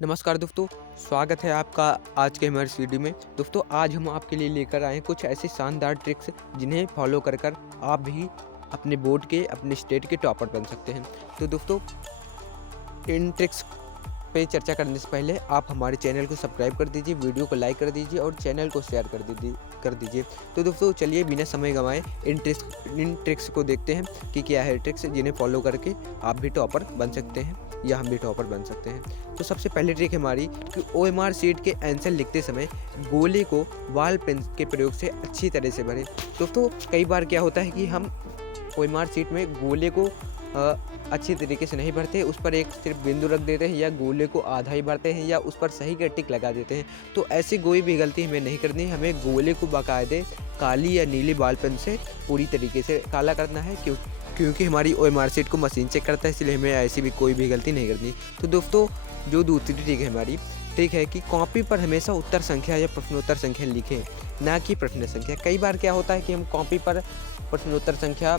नमस्कार दोस्तों, स्वागत है आपका आज के हमारे इस वीडियो में। दोस्तों आज हम आपके लिए लेकर आए हैं कुछ ऐसे शानदार ट्रिक्स जिन्हें फॉलो कर आप भी अपने बोर्ड के अपने स्टेट के टॉपर बन सकते हैं। तो दोस्तों इन ट्रिक्स पे चर्चा करने से पहले आप हमारे चैनल को सब्सक्राइब कर दीजिए, वीडियो को लाइक कर दीजिए और चैनल को शेयर कर दीजिए। तो दोस्तों चलिए बिना समय गंवाए इन ट्रिक्स को देखते हैं कि क्या है ट्रिक्स जिन्हें फॉलो करके आप भी टॉपर बन सकते हैं या हम भी टॉपर बन सकते हैं। तो सबसे पहली ट्रिक हमारी कि OMR शीट के आंसर लिखते समय गोले को बॉल पेन के प्रयोग से अच्छी तरह से भरें। दोस्तों कई बार क्या होता है कि हम OMR शीट में गोले को अच्छी तरीके से नहीं भरते, उस पर एक सिर्फ बिंदु रख देते हैं या गोले को आधा ही भरते हैं या उस पर सही का टिक लगा देते हैं। तो ऐसी कोई भी गलती हमें नहीं करनी है, हमें गोले को बाकायदे काली या नीली बॉल पेन से पूरी तरीके से काला करना है क्योंकि हमारी OMR शीट को मशीन चेक करता है, इसलिए हमें ऐसी भी कोई भी गलती नहीं करनी। तो दोस्तों जो दूसरी ट्रिक है हमारी ट्रिक है कि कॉपी पर हमेशा उत्तर संख्या या प्रश्नोत्तर संख्या लिखें, ना कि प्रश्न संख्या। कई बार क्या होता है कि हम कॉपी पर प्रश्नोत्तर संख्या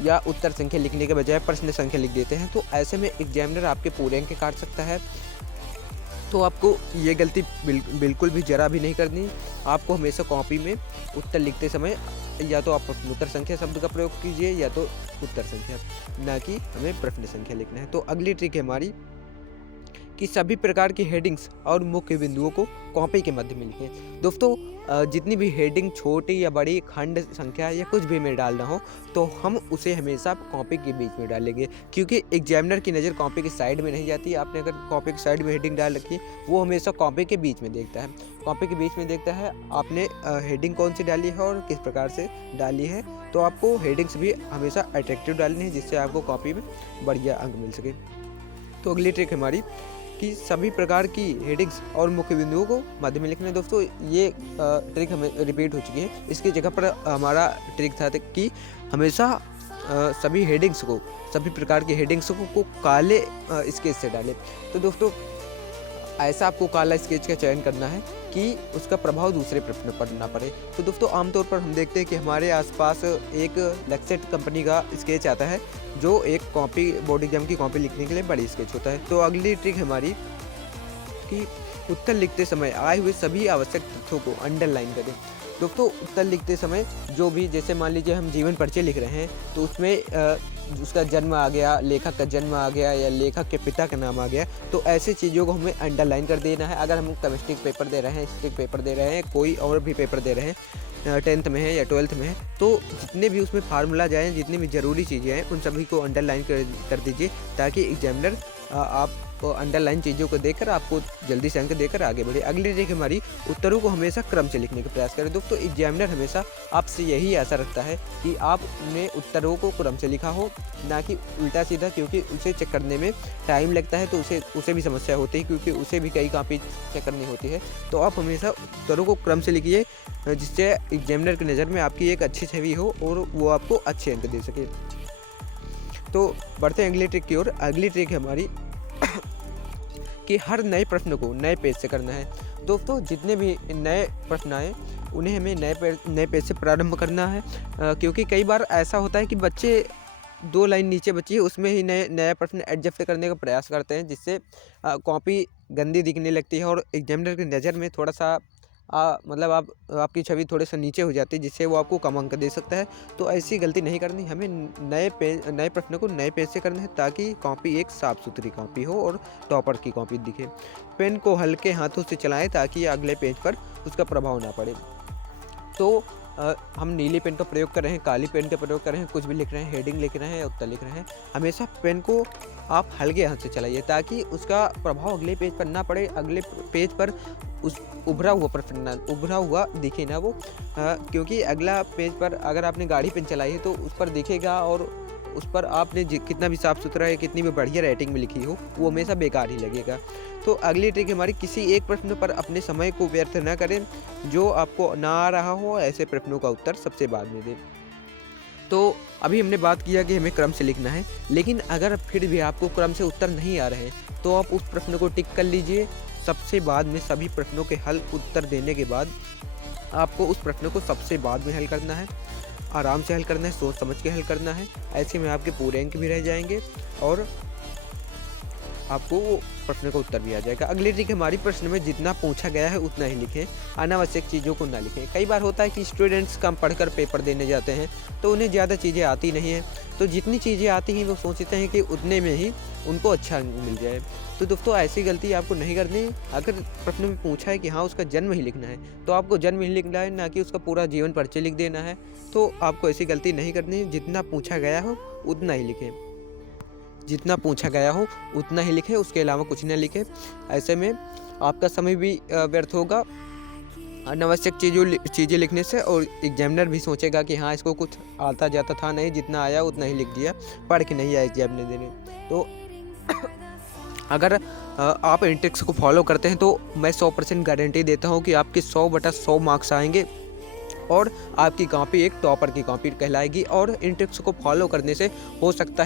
या उत्तर संख्या लिखने के बजाय प्रश्न संख्या लिख देते हैं, तो ऐसे में एग्जामिनर आपके पूरे अंक काट सकता है। तो आपको ये गलती बिल्कुल भी जरा भी नहीं करनी। आपको हमेशा कॉपी में उत्तर लिखते समय या तो आप प्रश्नोत्तर संख्या शब्द का प्रयोग कीजिए या तो उत्तर संख्या, ना कि हमें प्रश्न संख्या लिखना है। तो अगली ट्रिक है हमारी कि सभी प्रकार की हेडिंग्स और मुख्य बिंदुओं को कॉपी के मध्य में लिखें। दोस्तों जितनी भी हेडिंग छोटी या बड़ी खंड संख्या या कुछ भी में डालना हो तो हम उसे हमेशा कॉपी के बीच में डालेंगे, क्योंकि एग्जामिनर की नज़र कॉपी की साइड में नहीं जाती। आपने अगर कॉपी की साइड में हेडिंग डाल रखी है वो हमेशा कॉपी के बीच में देखता है, कॉपी के बीच में देखता है आपने हेडिंग कौन सी डाली है और किस प्रकार से डाली है। तो आपको हेडिंग्स भी हमेशा अट्रैक्टिव डालनी है जिससे आपको कॉपी में बढ़िया अंक मिल सके। तो अगली ट्रिक हमारी कि सभी प्रकार की हेडिंग्स और मुख्य बिंदुओं को मध्य में लिखना है। दोस्तों ये ट्रिक हमें रिपीट हो चुकी है, इसकी जगह पर हमारा ट्रिक था कि हमेशा सभी हेडिंग्स को सभी प्रकार की हेडिंग्स को काले स्केच से डालें। तो दोस्तों ऐसा आपको काला स्केच का चयन करना है कि उसका प्रभाव दूसरे प्रश्न पर ना पड़े। तो दोस्तों आमतौर पर हम देखते हैं कि हमारे आसपास एक लेक्सेट कंपनी का स्केच आता है जो एक कॉपी बोर्ड एग्जाम की कॉपी लिखने के लिए बड़ी स्केच होता है। तो अगली ट्रिक हमारी कि उत्तर लिखते समय आए हुए सभी आवश्यक तथ्यों को अंडरलाइन करें। दोस्तों उत्तर लिखते समय जो भी, जैसे मान लीजिए हम जीवन परिचय लिख रहे हैं तो उसमें उसका जन्म आ गया, लेखक का जन्म आ गया या लेखक के पिता का नाम आ गया, तो ऐसी चीज़ों को हमें अंडरलाइन कर देना है। अगर हम केमिस्ट्री पेपर दे रहे हैं, हिस्ट्री पेपर दे रहे हैं, कोई और भी पेपर दे रहे हैं, 10th में है या 12th में है, तो जितने भी उसमें फार्मूला जाएँ, जितनी भी ज़रूरी चीज़ें हैं उन सभी को अंडरलाइन कर दीजिए, ताकि एग्जामिनर आप अंडरलाइन चीज़ों को देखकर आपको जल्दी से अंक देकर आगे बढ़े। अगली ट्रिक हमारी उत्तरों को हमेशा क्रम से लिखने का प्रयास करें। दोस्तों एग्जामिनर हमेशा आपसे यही आशा रखता है कि आपने उत्तरों को क्रम से लिखा हो, ना कि उल्टा सीधा, क्योंकि उसे चेक करने में टाइम लगता है तो उसे भी समस्या होती है, क्योंकि उसे भी कई कॉपी चेक करनी होती है। तो आप हमेशा उत्तरों को क्रम से लिखिए जिससे एग्जामिनर की नज़र में आपकी एक अच्छी छवि हो और वो आपको अच्छे अंक दे सके। तो बढ़ते हैं अगली ट्रिक की ओर। अगली ट्रिक है हमारी कि हर नए प्रश्न को नए पेज से करना है। दोस्तों जितने भी नए प्रश्न आए उन्हें हमें नए पेज से प्रारंभ करना है, क्योंकि कई बार ऐसा होता है कि बच्चे 2 लाइन नीचे बची है उसमें ही नया प्रश्न एडजस्ट करने का प्रयास करते हैं, जिससे कॉपी गंदी दिखने लगती है और एग्जामिनर की नज़र में थोड़ा सा मतलब आपकी छवि थोड़े से नीचे हो जाती है, जिससे वो आपको कम अंक दे सकता है। तो ऐसी गलती नहीं करनी, हमें नए प्रश्न को नए पेज से करना है ताकि कॉपी एक साफ़ सुथरी कॉपी हो और टॉपर की कॉपी दिखे। पेन को हल्के हाथों से चलाएं ताकि अगले पेज पर उसका प्रभाव ना पड़े। तो हम नीली पेन का प्रयोग कर रहे हैं, काली पेन का प्रयोग कर रहे हैं, कुछ भी लिख रहे हैं, हेडिंग लिख रहे हैं या उत्तर लिख रहे हैं, हमेशा पेन को आप हल्के हाथ से चलाइए ताकि उसका प्रभाव अगले पेज पर ना पड़े, अगले पेज पर उस उभरा हुआ प्रश्न उभरा हुआ दिखे ना वो, क्योंकि अगला पेज पर अगर आपने गाढ़ी पेन चलाई है तो उस पर दिखेगा और उस पर आपने कितना भी साफ़ सुथरा या कितनी भी बढ़िया राइटिंग में लिखी हो वो हमेशा बेकार ही लगेगा। तो अगली ट्रिक हमारी किसी एक प्रश्न पर अपने समय को व्यर्थ न करें, जो आपको ना आ रहा हो ऐसे प्रश्नों का उत्तर सबसे बाद में दें। तो अभी हमने बात किया कि हमें क्रम से लिखना है, लेकिन अगर फिर भी आपको क्रम से उत्तर नहीं आ रहे हैं तो आप उस प्रश्न को टिक कर लीजिए। सबसे बाद में सभी प्रश्नों के हल उत्तर देने के बाद आपको उस प्रश्न को सबसे बाद में हल करना है, आराम से हल करना है, सोच समझ के हल करना है। ऐसे में आपके पूरे अंक भी रह जाएंगे और आपको वो प्रश्न का उत्तर भी आ जाएगा। अगली ट्रिक हमारी, प्रश्न में जितना पूछा गया है उतना ही लिखें, अनावश्यक चीज़ों को ना लिखें। कई बार होता है कि स्टूडेंट्स कम पढ़कर पेपर देने जाते हैं तो उन्हें ज़्यादा चीज़ें आती नहीं हैं, तो जितनी चीज़ें आती हैं वो सोचते हैं कि उतने में ही उनको अच्छा मिल जाए। तो दोस्तों ऐसी गलती आपको नहीं करनी है। अगर प्रश्न में पूछा है कि हाँ उसका जन्म ही लिखना है, तो आपको जन्म ही लिखना है, ना कि उसका पूरा जीवन परिचय लिख देना है। तो आपको ऐसी गलती नहीं करनी है। जितना पूछा गया हो उतना ही लिखें, जितना पूछा गया हो उतना ही लिखें, उसके अलावा कुछ न लिखें। ऐसे में आपका समय भी व्यर्थ होगा अनावश्यक चीज़ें लिखने से, और एग्जामिनर भी सोचेगा कि हाँ इसको कुछ आता जाता था नहीं, जितना आया उतना ही लिख दिया, पढ़ के नहीं आया एग्जाम देने। तो अगर आप इन ट्रिक्स को फॉलो करते हैं तो मैं 100% गारंटी देता हूँ कि आपके 100/100 मार्क्स आएंगे और आपकी कॉपी एक टॉपर की कॉपी कहलाएगी। और इन टिप्स को फॉलो करने से हो सकता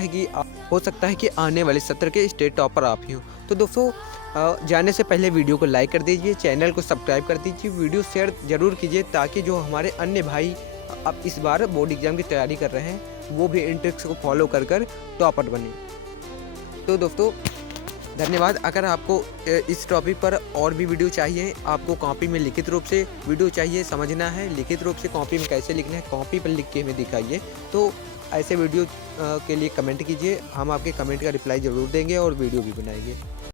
है कि आने वाले सत्र के स्टेट टॉपर आप ही हो। तो दोस्तों जाने से पहले वीडियो को लाइक कर दीजिए, चैनल को सब्सक्राइब कर दीजिए, वीडियो शेयर ज़रूर कीजिए, ताकि जो हमारे अन्य भाई अब इस बार बोर्ड एग्जाम की तैयारी कर रहे हैं वो भी इन ट्रिक्स को फॉलो कर टॉपर बने। तो दोस्तों धन्यवाद। अगर आपको इस टॉपिक पर और भी वीडियो चाहिए, आपको कॉपी में लिखित रूप से वीडियो चाहिए, समझना है लिखित रूप से कॉपी में कैसे लिखना है, कॉपी पर लिख के हमें दिखाइए, तो ऐसे वीडियो के लिए कमेंट कीजिए, हम आपके कमेंट का रिप्लाई ज़रूर देंगे और वीडियो भी बनाएंगे।